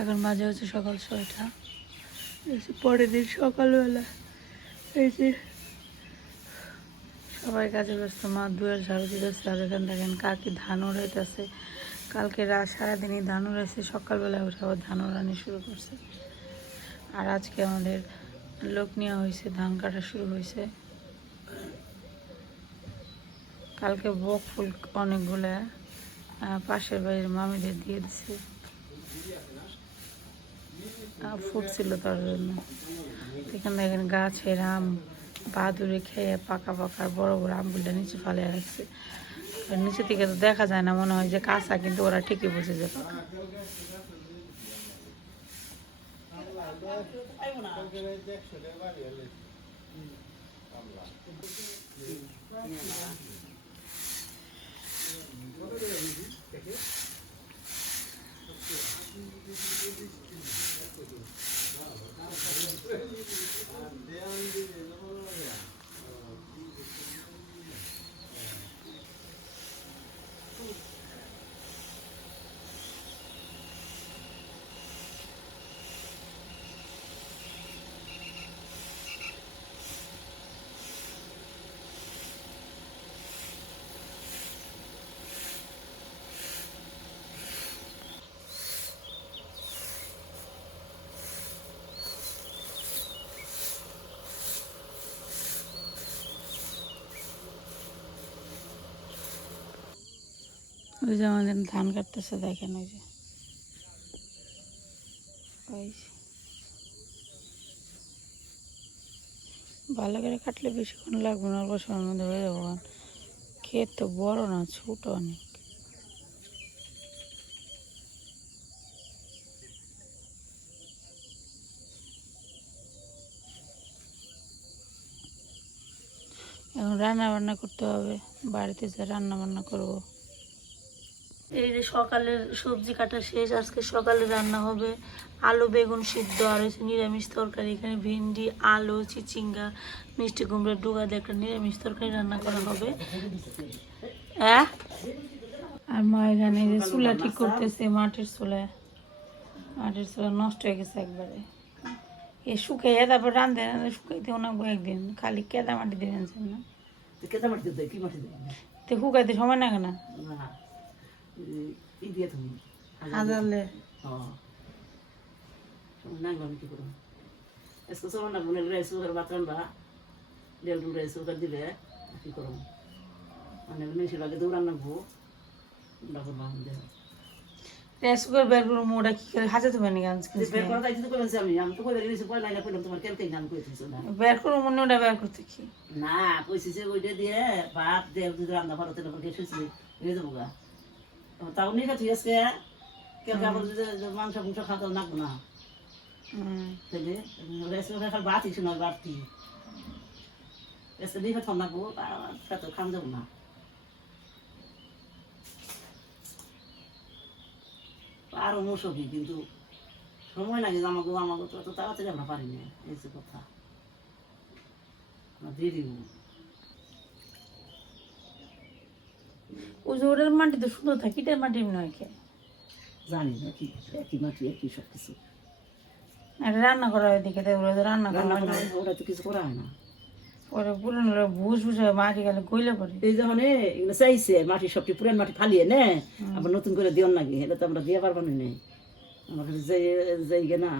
এখন মাঝে হচ্ছে সকাল ছয়টা। এই পরের দিন সকালবেলা এই যে সবাই কাজে ব্যস্ত মা দুয়ের ঝাড়ু দিতেছে আর এখান দেখেন কাকি ধান উড়াইতেছে। কালকে রাত সারাদিনই ধান উড়াইছে সকালবেলা উঠে আবার ধান উড়ানি শুরু করছে। আর আজকে আমাদের লোক নেওয়া হয়েছে ধান কাটা শুরু হয়েছে। কালকে বক ফুল অনেকগুলো পাশের বাড়ির মামিদের দিয়ে দিছে। ফুটছিল তার জন্য। এখানে দেখেন গাছের আম বাহাদুরে খেয়ে পাকা পাকা বড় বড় আমগুলো নিচে ফালে রাখছে। নিচে থেকে তো দেখা যায় না, মনে হয় যে কাঁচা, কিন্তু ওরা ঠিকই বুঝে যে পাকা ওই যে আমাদের ধান কাটতেছে, দেখেন ওই যে। ভালো করে কাটলে বেশিক্ষণ লাগবে, না অল্প সময়ের মধ্যে হয়ে যাব, কারণ ক্ষেত তো বড় না, ছোট অনেক। এখন রান্না বান্না করতে হবে, বাড়িতে যে রান্না বান্না করব। এই যে সকালের সবজি কাটা শেষ আজকে সকালে রান্না হবে আলু বেগুন সিদ্ধ আর হচ্ছে নিরামিষ তরকারি। এখানে ভিন্ডি আলু চিচিঙ্গা মিষ্টি কুমড়া ডুগা দিয়ে একটা নিরামিষ তরকারি রান্না করা হবে। হ্যাঁ আর মা এখানে যে চুলা ঠিক করতেছে মাটির চুলা মাটির চুলা নষ্ট হয়ে গেছে একবারে। এ শুকাইয়া তারপর রান্ধে রান্ধে শুকাইতে অনেক একদিন। খালি কেদা মাটি দিবেন না। কেতা মাটি দেয় কি মাটি দেয়? তো শুকাইতে সময় লাগে না? না। ই দিয়ে তুমি হাজারলে হ্যাঁ আমি কি করব? এসে সমান না রে সুগার ডুবরে সুগার দিলে কি করব? মানে মেশিন লাগে দৌড়ান বের করব ওটা কি করে হাজাতে পারি গান বের করা তাই কইবেন আমি। আমি তো কইবার গেছি পয়লা লাইলা কইলাম তোমার কেন কেন গান কইতেছ না। বের মনে ওটা বের করতে কি? না কইছি ওইটা দিয়ে ভাত দিয়ে যদি রান্না ভালো তেলে কে শুয়েছি। যাব গা। তাও নিয়ে গেছি আজকে কেউ মাংস মাংস খাতে নাকবো না। তাহলে রেসে খাল বাতি শোনা বাড়তি রেসে দিয়ে খাম নাকবো খেতে খাম যাব না। কিন্তু সময় লাগে আমাকে আমাকে তো এত তাড়াতাড়ি আমরা পারি না এই কথা। আমরা দেরি হব। ওই যে ওটার মাটি তো সুন্দর থাকে এটার মাটি হয় কে জানি না কি একই মাটি একই সব কিছু আর রান্না করা হয় দেখে ওরা তো রান্না করা না। ওরা তো কিছু করা হয় না। পরে পুরনো ভুস ভুস হয় মাটি গেলে গইলে পরে। এই যখন এগুলো চাইছে মাটি সবটি পুরান মাটি ফালিয়ে নে আবার নতুন করে দিওন নাকি এটা তো আমরা দিয়ে পারব না আমার যাই যাই গে না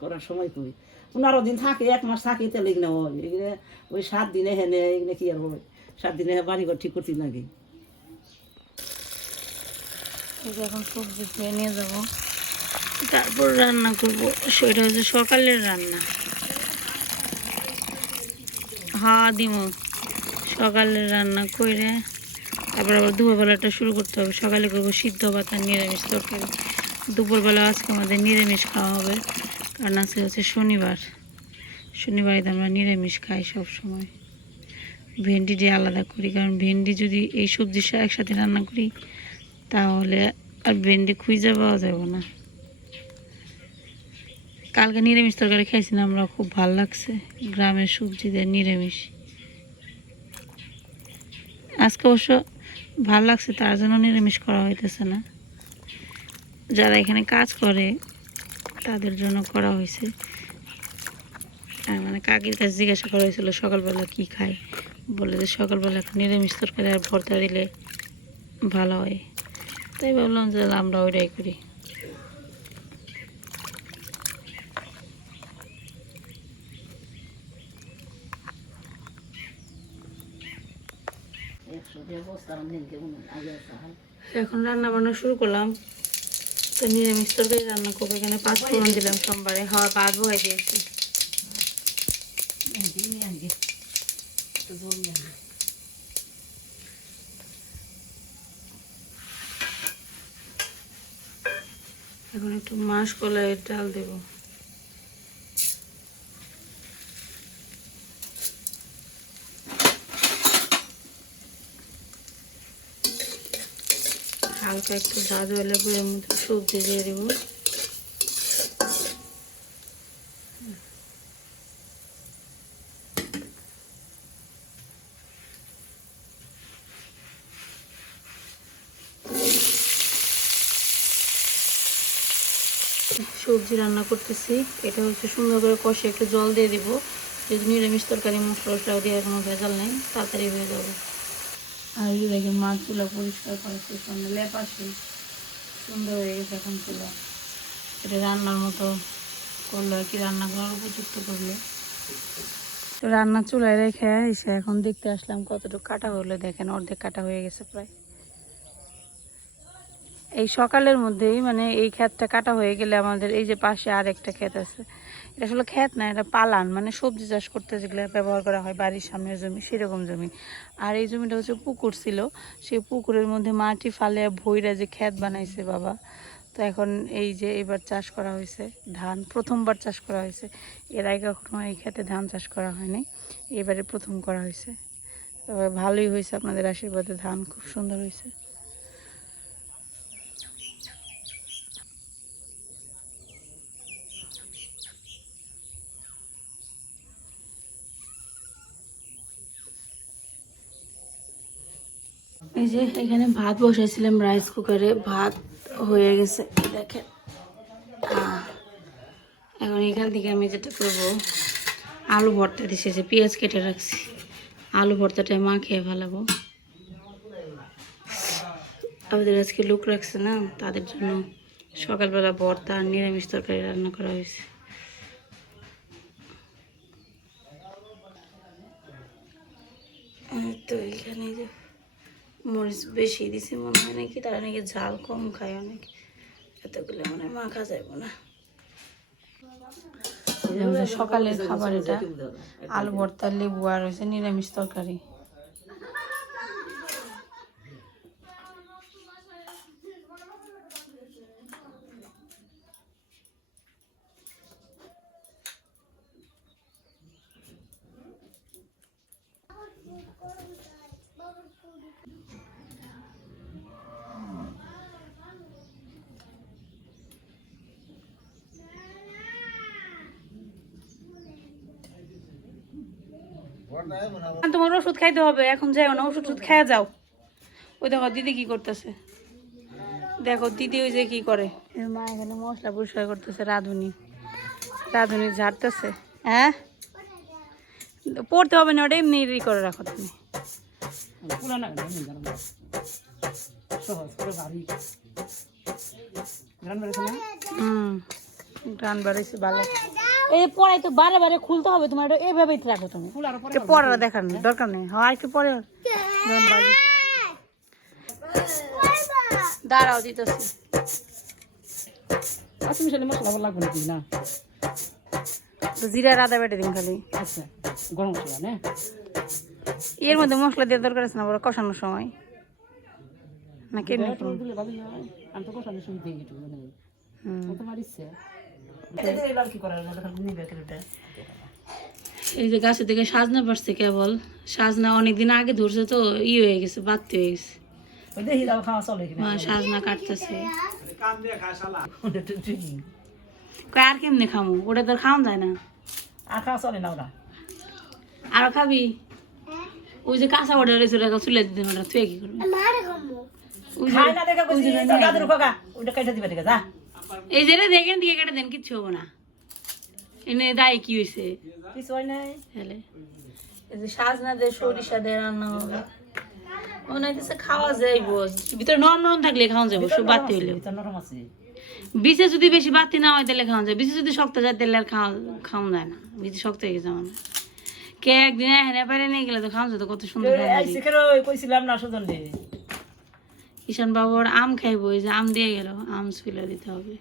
করার সময় কই। পনেরো দিন থাকে এক মাস থাকে তাহলে এগুলো হয় এগুলো ওই সাত দিনে হেনে এগুলো কি আর হয়? সাত দিনে বাড়ি ঘর ঠিক করতে লাগে। যে এখন সবজি ধুয়ে নিয়ে যাব। তারপর রান্না করব। সেটা হচ্ছে সকালের রান্না। হ্যাঁ দিমু। সকালের রান্না করে তারপর আবার দুপুরবেলাটা শুরু করতে হবে। সকালে করব সিদ্ধ ভাত আর নিরামিষ তরকারি। দুপুরবেলা আজকে আমাদের নিরামিষ খাওয়া হবে। কারণ আজকে হচ্ছে শনিবার। শনিবারে তো আমরা নিরামিষ খাই সব সময় দিয়ে আলাদা করি। কারণ ভেন্ডি যদি এই সবজির সাথে একসাথে রান্না করি, তাহলে আর ভেন্ডি খুঁজে পাওয়া যাবে না। কালকে নিরামিষ তরকারি খাইছিলাম, আমরা খুব ভালো লাগছে। গ্রামের সবজি নিরামিষ। আজকে অবশ্য ভালো লাগছে, তার জন্য নিরামিষ করা হইতেছে না। যারা এখানে কাজ করে, তাদের জন্য করা হয়েছে মানে কাকির কাছে জিজ্ঞাসা করা হয়েছিল সকালবেলা কি খায়? বলে যে সকালবেলা নিরামিষ তরকারি আর ভর্তা দিলে ভালো হয়। তাই ভাবলাম যে আমরা ওইটাই করি। এখন রান্না বান্না শুরু করলাম। তো নিরামিষ তরকারি রান্না করব। এখানে পাঁচ ফোড়ন দিলাম সোমবারে। হাওয়া ভাত বহাই দিয়েছি নিয়ে আগে একটু জল নিয়ে আগে এখন একটু মাস কলাইয়ের ডাল দেব। হালকা একটু জাজ হলে এর মধ্যে সবজি দিয়ে দেবো। সবজি রান্না করতেছি, এটা হচ্ছে সুন্দর করে কষে একটু জল দিয়ে দিব। যদি নিরামিষ তরকারি মশলা টসলা দিয়ে কোনো ভেজাল নেই, তাড়াতাড়ি হয়ে যাবে। আর এই যে দেখেন মাছগুলো পরিষ্কার করে সামনে লেপাশে সুন্দর হয়ে গেছে এখন চুলা এটা রান্নার মতো করল আর কি, রান্না করার উপযুক্ত করল। তো রান্না চুলায় রেখে এসে এখন দেখতে আসলাম কতটুকু কাটা হলো, দেখেন অর্ধেক কাটা হয়ে গেছে প্রায়। এই সকালের মধ্যেই মানে এই ক্ষেতটা কাটা হয়ে গেলে আমাদের এই যে পাশে আর একটা ক্ষেত আছে, এটা আসলে ক্ষেত না, এটা পালান মানে সবজি চাষ করতে যেগুলো ব্যবহার করা হয়, বাড়ির সামনের জমি, সেরকম জমি। আর এই জমিটা হচ্ছে পুকুর ছিল, সেই পুকুরের মধ্যে মাটি ফালে ভৈরা যে ক্ষেত বানাইছে বাবা, তো এখন এই যে এবার চাষ করা হয়েছে, ধান, প্রথমবার চাষ করা হয়েছে। এর আগে কখনো এই ক্ষেতে ধান চাষ করা হয়নি, এবারে প্রথম করা হয়েছে। তবে ভালোই হয়েছে, আপনাদের আশীর্বাদে ধান খুব সুন্দর হয়েছে। এই যে এখানে ভাত বসাইছিলাম রাইস কুকারে ভাত হয়ে গেছে, দেখেন। এখন এখান থেকে আমি যেটা করব, আলু ভর্তা দিয়েছে পেঁয়াজ কেটে রাখছি। আলু ভর্তাটা মা খেয়ে ফেলাবো। আমাদের আজকে লোক রাখছে না, তাদের জন্য সকালবেলা ভর্তা আর নিরামিষ তরকারি রান্না করা হয়েছে। তো এখানে যে মরিচ বেশি দিছি, মনে হয় নাকি, তারা নাকি ঝাল কম খায় অনেক। এতগুলো মানে মাখা যাইব না। সকালের খাবার এটা, আলু ভর্তা, লেবু আর হয়েছে নিরামিষ তরকারি। তোমার ওষুধ খাইতে হবে এখন যাও না ওষুধ টষুধ খেয়ে যাও। ওই দেখো দিদি কি করতেছে? দেখো দিদি ওই যে কি করে? মা এখানে মশলা পরিষ্কার করতেছে রাঁধুনি। রাঁধুনি ঝাড়তেছে। হ্যাঁ? পড়তে হবে না ওটা এমনি ই করে রাখো তুমি। হুম গান বাড়াইছে ভালো। এই পড়াই তো বারে বারে খুলতে হবে তোমার এটা এইভাবেই রাখো তুমি। পরে দেখার নেই দরকার নেই। হয় একটু পরে দাঁড়াও দিতেছি। আচ্ছা মিশালি মশলা লাগবে নাকি? না। তো জিরা আদা বেটে দিন খালি। আচ্ছা গরম মশলা না? এর মধ্যে মশলা দিয়ে দরকার আছে না বড় কষানোর সময়? না কেমনি হয়। আমি তো কষানোর সময় দিয়ে একটু মানে হুম। তোমার ইচ্ছে। এই যে গাছের থেকে সাজনা পারছে কেবল। সাজনা অনেকদিন আগে ধরছে তো ই হয়ে গেছে বাড়তি হয়ে গেছে। ওই সাজনা কাটতেছে। ওটা আর কেমনে খামু? ওটা তো আর খাওয়া যায় না। আর খাওয়া চলে না ওরা আরও খাবি? ওই যে কাঁচা অর্ডার রয়েছে ওটা চুলে দিতে ওটা তুই কি করবি? ওই যে- তোর দাদুর খোকা ওটা কেটে দিবে ঠিক আছে যা। এই যে রে দেখেন দিকে কেটে দেন কিচ্ছু হব না। এনে দায় কি হয়েছে কিছু হয় নাই। তাহলে। এই যে সাজনা দিয়ে সরিষা দিয়ে রান্না হবে। মনে হইতেছে খাওয়া যাইব। ভিতরে নরম নরম থাকলে খাওয়া যাব সব বাতি হইলে নরম আছে। বিচে যদি বেশি বাতি না হয় তাহলে খাওয়া যায়। বিচে যদি শক্ত যায় তাহলে আর খাওয়া খাওয়া যায় না। বিচে শক্ত হয়ে গেছে আমার কে একদিন এখানে পারে নিয়ে গেলে তো খাওয়া যেত কত সুন্দর খাওয়া এই কইছিলাম না সুজন ঈশান বাবুর আম খাইবো এই যে আম দিয়ে গেল আম ছুলে দিতে হবে।